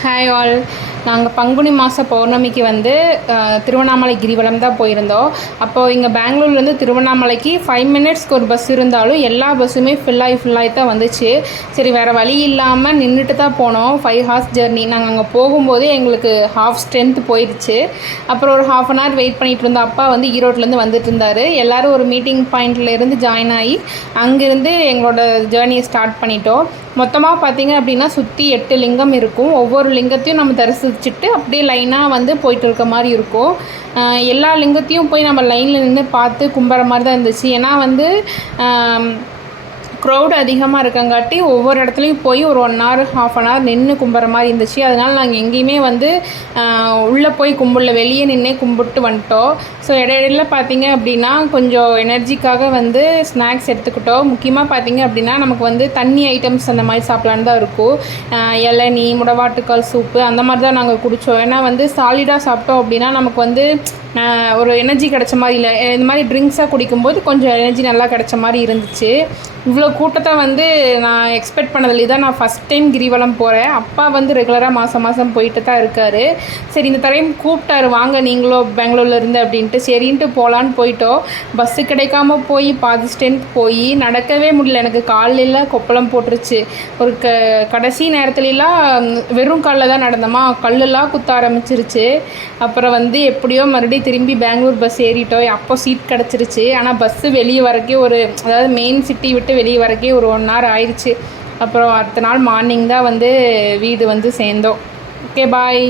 Hi all. நாங்கள் பங்குனி மாத பௌர்ணமிக்கு வந்து திருவண்ணாமலை கிரிவலம் தான் போயிருந்தோம். அப்போது இங்கே பெங்களூர்லேருந்து திருவண்ணாமலைக்கு 5 மினிட்ஸ்க்கு ஒரு பஸ் இருந்தாலும் எல்லா பஸ்ஸுமே ஃபுல்லாகி தான் வந்துச்சு. சரி, வேறு வழி இல்லாமல் நின்றுட்டு தான் போனோம். 5 ஹார்ஸ் ஜர்னி. நாங்கள் அங்கே போகும்போதே எங்களுக்கு ஹாஃப் ஸ்ட்ரென்த் போயிடுச்சு. அப்புறம் ஒரு ½ அன் ஹவர் வெயிட் பண்ணிகிட்டு இருந்தோம். அப்பா வந்து ஈரோட்லேருந்து வந்துட்டு இருந்தார். எல்லோரும் ஒரு மீட்டிங் பாயிண்ட்லேருந்து ஜாயின் ஆகி அங்கேருந்து எங்களோட ஜேர்னியை ஸ்டார்ட் பண்ணிட்டோம். மொத்தமாக பார்த்திங்க அப்படின்னா சுற்றி 8 லிங்கம் இருக்கும். ஒவ்வொரு லிங்கத்தையும் நம்ம தரிசிச்சுட்டு அப்படியே லைனாக வந்து போயிட்டு இருக்க மாதிரி இருக்கும். எல்லா லிங்கத்தையும் போய் நம்ம லைனில் நின்று பார்த்து கும்பிட்ற மாதிரி தான் இருந்துச்சு. ஏன்னா வந்து க்ரௌட் அதிகமாக இருக்கங்காட்டி ஒவ்வொரு இடத்துலையும் போய் ஒரு 1 ஹவர் ½ அன் ஹவர் நின்று கும்பிட்ற மாதிரி இருந்துச்சு. அதனால் நாங்கள் எங்கேயுமே வந்து உள்ளே போய் கும்பிடல, வெளியே நின்றே கும்பிட்டு வந்துட்டோம். ஸோ இடையில பார்த்திங்க அப்படின்னா கொஞ்சம் எனர்ஜிக்காக வந்து ஸ்நாக்ஸ் எடுத்துக்கிட்டோம். முக்கியமாக பார்த்திங்க அப்படின்னா நமக்கு வந்து தண்ணி ஐட்டம்ஸ் அந்த மாதிரி சாப்பிட்லான்னு தான் இருக்கும். இளநீ, முடவாட்டுக்கால் சூப்பு அந்த மாதிரி தான் நாங்கள் குடித்தோம். ஏன்னா வந்து சாலிடாக சாப்பிட்டோம் அப்படின்னா நமக்கு வந்து ஒரு எனர்ஜி கிடச்ச மாதிரி இல்லை. இந்த மாதிரி ட்ரிங்க்ஸாக குடிக்கும்போது கொஞ்சம் எனர்ஜி நல்லா கிடச்ச மாதிரி இருந்துச்சு. இவ்வளோ கூட்டத்தை வந்து நான் எக்ஸ்பெக்ட் பண்ணதில்லை. தான் நான் ஃபஸ்ட் டைம் கிரிவலம் போகிறேன். அப்பா வந்து ரெகுலராக மாதம் போயிட்டு தான் இருக்கார். சரி, இந்த டைம் கூப்பிட்டாரு, வாங்க நீங்களும் பெங்களூரில் இருந்து அப்படின்ட்டு. சரின்ட்டு போகலான்னு போயிட்டோம். பஸ்ஸு கிடைக்காம போய் பாதி ஸ்ட்ரென்த் போய் நடக்கவே முடியல. எனக்கு காலில் கொப்பளம் போட்டுருச்சு. ஒரு கடைசி நேரத்துலலாம் வெறும் காலில் தான் நடந்தோமா, கல்லெல்லாம் குத்த ஆரம்பிச்சிருச்சு. அப்புறம் வந்து எப்படியோ மறுபடியும் திரும்பி பெங்களூர் பஸ் ஏறிட்டோம். அப்போ சீட் கிடச்சிருச்சு. ஆனால் பஸ்ஸு வெளியே வரக்கே அதாவது மெயின் சிட்டி விட்டு வெளியே வரக்கே ஒரு 1 ஹவர் ஆயிடுச்சு. அப்புறம் அடுத்த நாள் மார்னிங் தான் வந்து வீடு வந்து சேர்ந்தோம். ஓகே, பாய்.